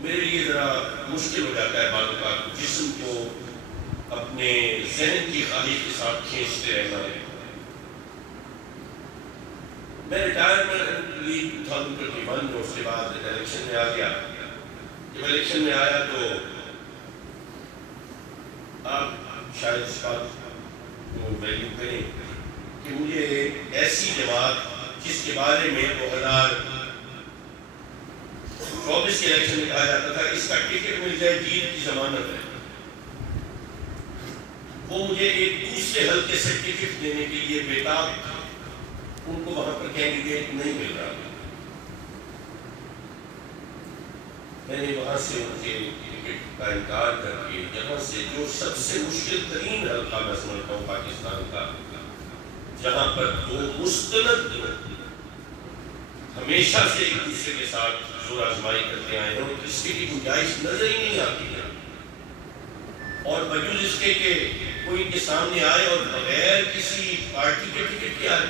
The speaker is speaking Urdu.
میرے لیے ذرا مشکل ہو جاتا ہے بعض اوقات جسم کو اپنے ذہن کی خواہش کے ساتھ کھینچتے رہنا ہے۔ میں ریٹائرمنٹ لی 2021 میں اس کے بعد الیکشن میں آ گیا۔ جب الیکشن میں آیا تو آپ شاید اس بات کو ویلیو کریں کہ مجھے ایسی جماعت جس کے بارے میں 2024 کے الیکشن میں کہا جاتا تھا اس کا ٹکٹ مل جائے جیت کی ضمانت ہے، وہ مجھے ایک دوسرے حلقے سے ٹکٹ دینے کے لیے بےتاب تھا، ان کو وہاں پر کینڈیڈیٹ نہیں مل رہا تھا۔ میں نے وہاں سے ان کے ٹکٹ کا انکار کر کے جہاں سے جو سب سے مشکل ترین حلقہ میں سمجھتا ہوں پاکستان کا، جہاں پر دو مستند ہمیشہ سے ایک دوسرے کے ساتھ زور آزمائی کرتے آئے ہیں اور اس کی گنجائش نظر ہی نہیں آتی ہے، اور بجوز اس کے کہ کوئی ان کے سامنے آئے اور بغیر کسی پارٹی کے ٹکٹ کے آئے